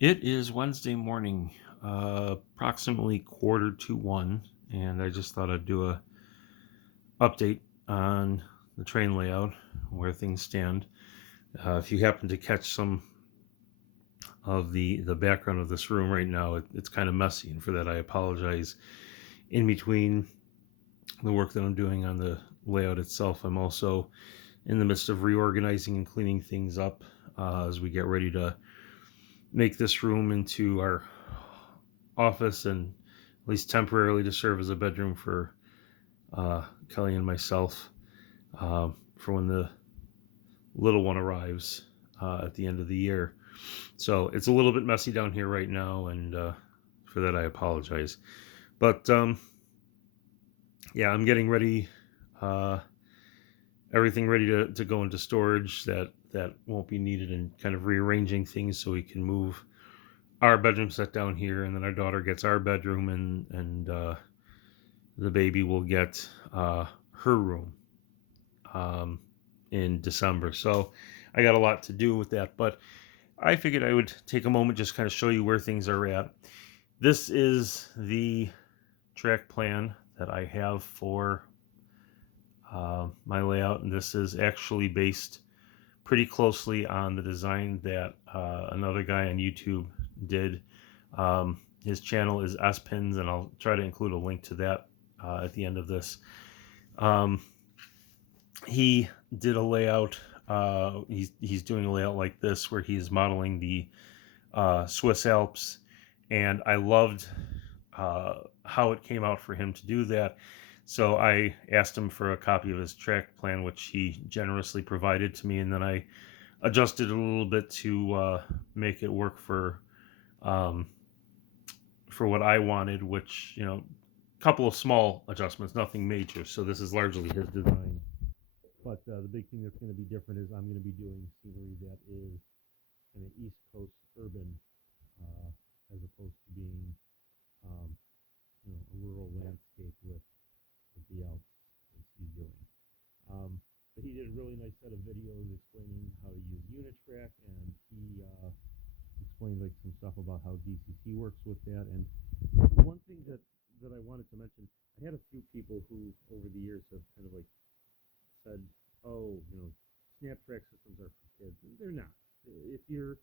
It is Wednesday morning, approximately 1:45, and I just thought I'd do a update on the train layout, where things stand. If you happen to catch some of the background of this room right now, it's kind of messy, and for that I apologize. In between the work that I'm doing on the layout itself, I'm also in the midst of reorganizing and cleaning things up as we get ready to make this room into our office and at least temporarily to serve as a bedroom for Kelly and myself for when the little one arrives at the end of the year. So it's a little bit messy down here right now, and for that I apologize. But yeah, I'm getting ready, uh, everything ready to go into storage that won't be needed, and kind of rearranging things so we can move our bedroom set down here, and then our daughter gets our bedroom, and the baby will get her room um, in December. So I got a lot to do with that, but I figured I would take a moment just kind of show you where things are at. This is the track plan that I have for my layout, and this is actually based pretty closely on the design that another guy on YouTube did. His channel is spins, and I'll try to include a link to that at the end of this. Um, he did a layout. He's doing a layout like this where he's modeling the Swiss Alps, and I loved how it came out for him to do that. So I asked him for a copy of his track plan, which he generously provided to me, and then I adjusted it a little bit to make it work um, for what I wanted, which, a couple of small adjustments, nothing major. So this is largely his design. But the big thing that's going to be different is I'm going to be doing scenery that is kind of East Coast urban, uh, as opposed to being, um, a rural landscape with the Alps as he's doing. But he did a really nice set of videos explaining how to use Unitrack, and he explained like some stuff about how DCC works with that. And one thing that I wanted to mention, I had a few people who over the years have kind of like said, "Oh, SnapTrack systems are for kids." And they're not. If you're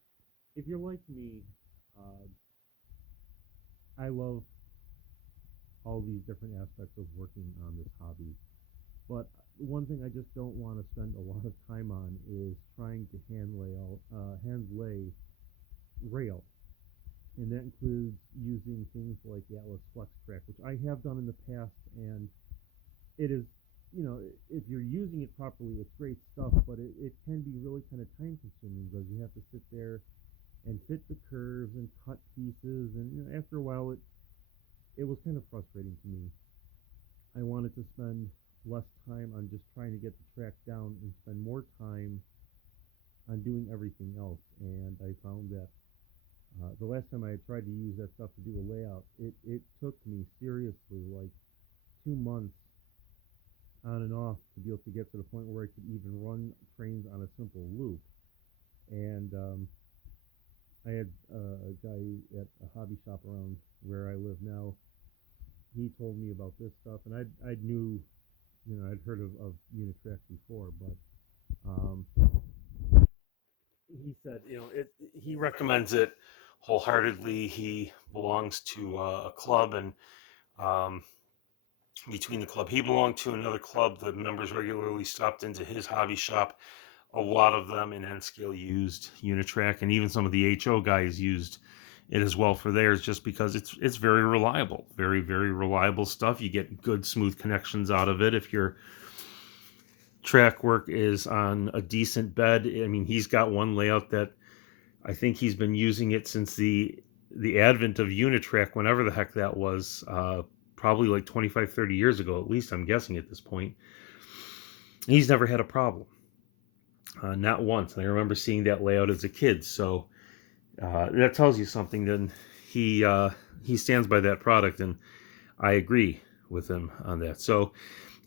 like me, uh, I love all these different aspects of working on this hobby. But one thing I just don't want to spend a lot of time on is trying to hand lay rail, and that includes using things like Atlas FlexTrack, which I have done in the past, and it is, if you're using it properly, it's great stuff, but it can be really kind of time consuming because you have to sit there and fit the curves and cut pieces, and after a while it was kind of frustrating to me. I wanted to spend less time on just trying to get the track down and spend more time on doing everything else. And I found that the last time I had tried to use that stuff to do a layout, it took me seriously like 2 months on and off to be able to get to the point where I could even run trains on a simple loop. And I had a guy at a hobby shop around where I live now. He told me about this stuff, and I knew, I'd heard of Unitrack before, but he said, he recommends it wholeheartedly. He belongs to a club, and um, between the club he belonged to, another club, the members regularly stopped into his hobby shop. A lot of them in N scale used Unitrack, and even some of the HO guys used it as well for theirs, just because it's very reliable, very very reliable stuff. You get good smooth connections out of it if your track work is on a decent bed. I mean, he's got one layout that I think he's been using it since the advent of Unitrack, whenever the heck that was, probably like 25, 30 years ago, at least I'm guessing at this point. He's never had a problem, not once. And I remember seeing that layout as a kid. So that tells you something. Then he stands by that product, and I agree with him on that. So,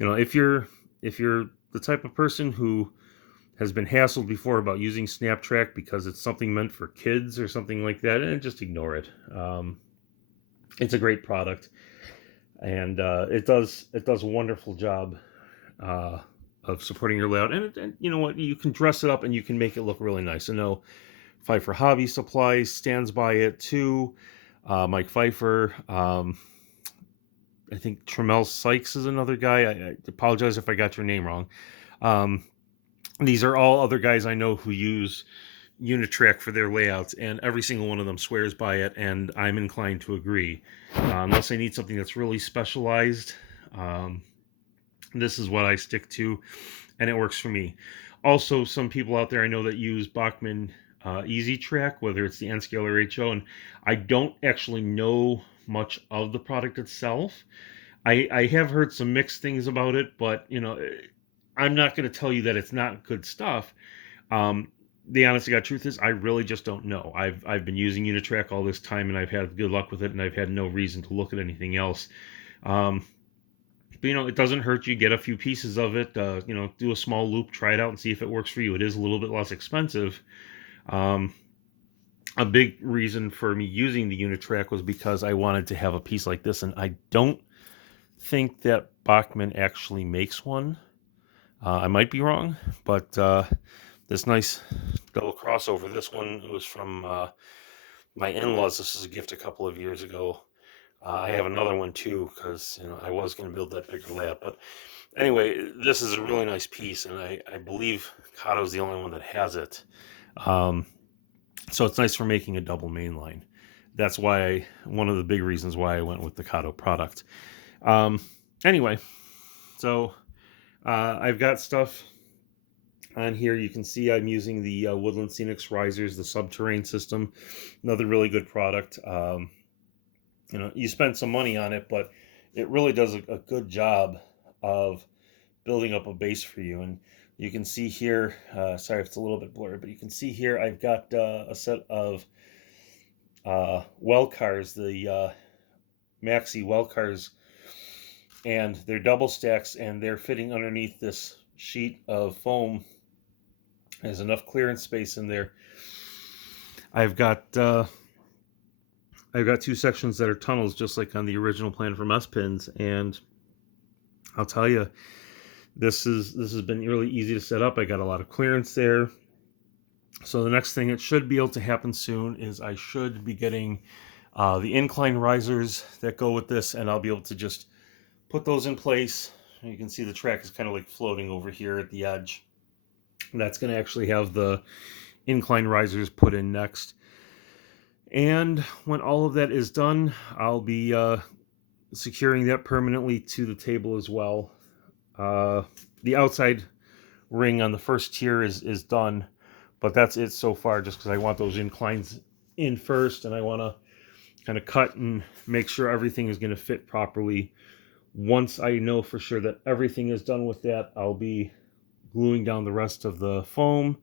if you're the type of person who has been hassled before about using SnapTrack because it's something meant for kids or something like that, and just ignore it. It's a great product, and it does a wonderful job of supporting your layout. And you know what? You can dress it up and you can make it look really nice. I know Pfeiffer Hobby Supplies stands by it too. Mike Pfeiffer. I think Tremel Sykes is another guy. I apologize if I got your name wrong. These are all other guys I know who use Unitrack for their layouts, and every single one of them swears by it, and I'm inclined to agree. Unless I need something that's really specialized, this is what I stick to, and it works for me. Also, some people out there I know that use Bachmann Easy Track, whether it's the N scale or HO, and I don't actually know much of the product itself. I have heard some mixed things about it, but you know, I'm not going to tell you that it's not good stuff. The honest to God truth is, I really just don't know. I've been using Unitrack all this time, and I've had good luck with it, and I've had no reason to look at anything else. But you know, it doesn't hurt you. Get a few pieces of it. You know, do a small loop, try it out, and see if it works for you. It is a little bit less expensive. A big reason for me using the Unitrack was because I wanted to have a piece like this, and I don't think that Bachmann actually makes one. I might be wrong, but this nice double crossover. This one was from my in-laws. This is a gift a couple of years ago. I have another one too because you know I was going to build that bigger lab. But anyway, this is a really nice piece, and I believe Cato's the only one that has it. So it's nice for making a double main line. That's why one of the big reasons why I went with the Cato product. Anyway, so I've got stuff on here. You can see I'm using the Woodland Scenics Risers, the Subterranean system. Another really good product. You know, you spend some money on it, but it really does a good job of building up a base for you. And you can see here, sorry if it's a little bit blurry, but you can see here I've got a set of well cars, the Maxi well cars, and they're double stacks, and they're fitting underneath this sheet of foam. There's enough clearance space in there. I've got two sections that are tunnels, just like on the original plan from S-Pins, and I'll tell you, this has been really easy to set up. I got a lot of clearance there. So the next thing that should be able to happen soon is I should be getting the incline risers that go with this, and I'll be able to just put those in place. You can see the track is kind of like floating over here at the edge. And that's going to actually have the incline risers put in next. And when all of that is done, I'll be securing that permanently to the table as well. The outside ring on the first tier is done, but that's it so far, just because I want those inclines in first, and I want to kind of cut and make sure everything is going to fit properly. Once I know for sure that everything is done with that, I'll be gluing down the rest of the foam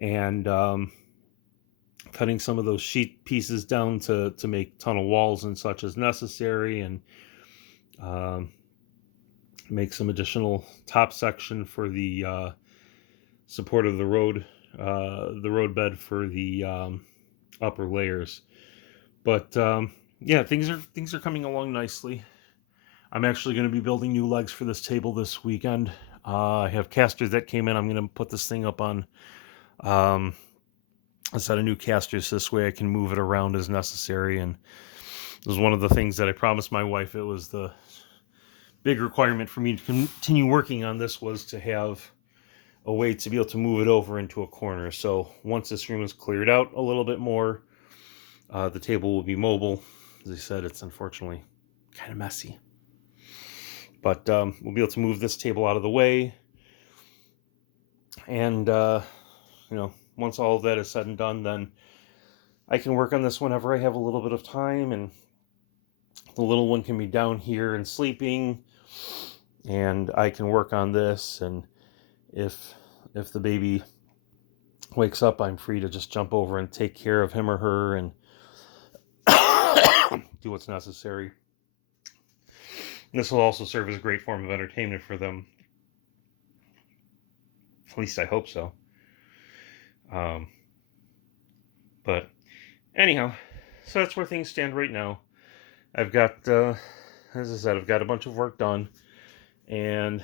and cutting some of those sheet pieces down to make tunnel walls and such as necessary, and make some additional top section for the support of the road bed for the upper layers. But yeah, things are coming along nicely. I'm actually going to be building new legs for this table this weekend. I have casters that came in. I'm going to put this thing up on a set of new casters. This way I can move it around as necessary. And it was one of the things that I promised my wife. It was the big requirement for me to continue working on this, was to have a way to be able to move it over into a corner. So once this room is cleared out a little bit more, the table will be mobile. As I said, it's unfortunately kind of messy. But we'll be able to move this table out of the way. And, you know, once all of that is said and done, then I can work on this whenever I have a little bit of time. And the little one can be down here and sleeping, and I can work on this. And if the baby wakes up, I'm free to just jump over and take care of him or her and do what's necessary. This will also serve as a great form of entertainment for them. At least I hope so. But anyhow, so that's where things stand right now. I've got, as I said, I've got a bunch of work done, and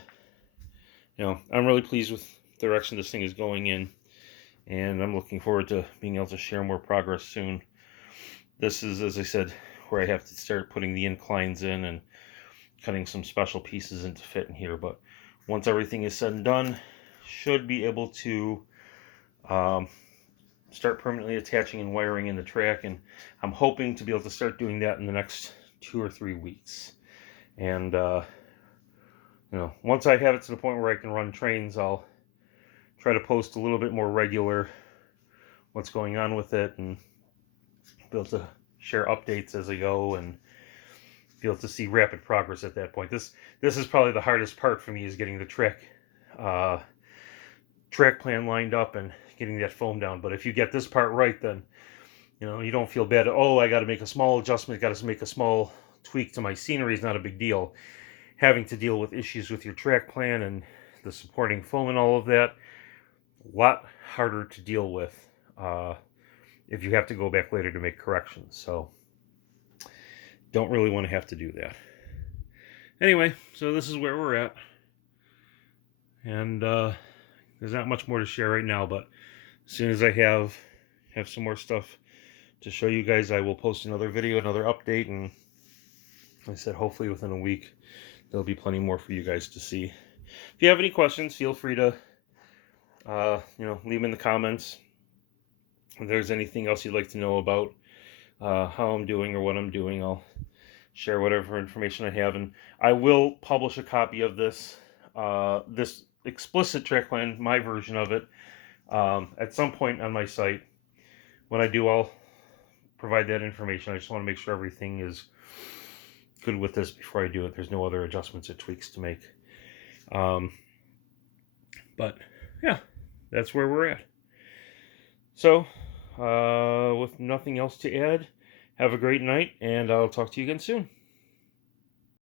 I'm really pleased with the direction this thing is going in, and I'm looking forward to being able to share more progress soon. This is, as I said, where I have to start putting the inclines in and cutting some special pieces in to fit in here. But once everything is said and done, should be able to start permanently attaching and wiring in the track, and I'm hoping to be able to start doing that in the next 2 or 3 weeks. And once I have it to the point where I can run trains, I'll try to post a little bit more regular what's going on with it, and be able to share updates as I go, and be able to see rapid progress at that point. This is probably the hardest part for me, is getting the track plan lined up and getting that foam down. But if you get this part right, then you don't feel bad. Oh, I got to make a small adjustment, got to make a small tweak to my scenery is not a big deal. Having to deal with issues with your track plan and the supporting foam and all of that, a lot harder to deal with if you have to go back later to make corrections. So don't really want to have to do that. Anyway, so this is where we're at, and there's not much more to share right now, but as soon as I have some more stuff to show you guys, I will post another video, another update, and like I said, hopefully within a week there'll be plenty more for you guys to see. If you have any questions, feel free to leave them in the comments. If there's anything else you'd like to know about how I'm doing or what I'm doing, I'll share whatever information I have, and I will publish a copy of this this explicit track plan, my version of it, at some point on my site. When I do, I'll provide that information. I just want to make sure everything is good with this before I do it. There's no other adjustments or tweaks to make. But yeah, that's where we're at. So, with nothing else to add, have a great night, and I'll talk to you again soon.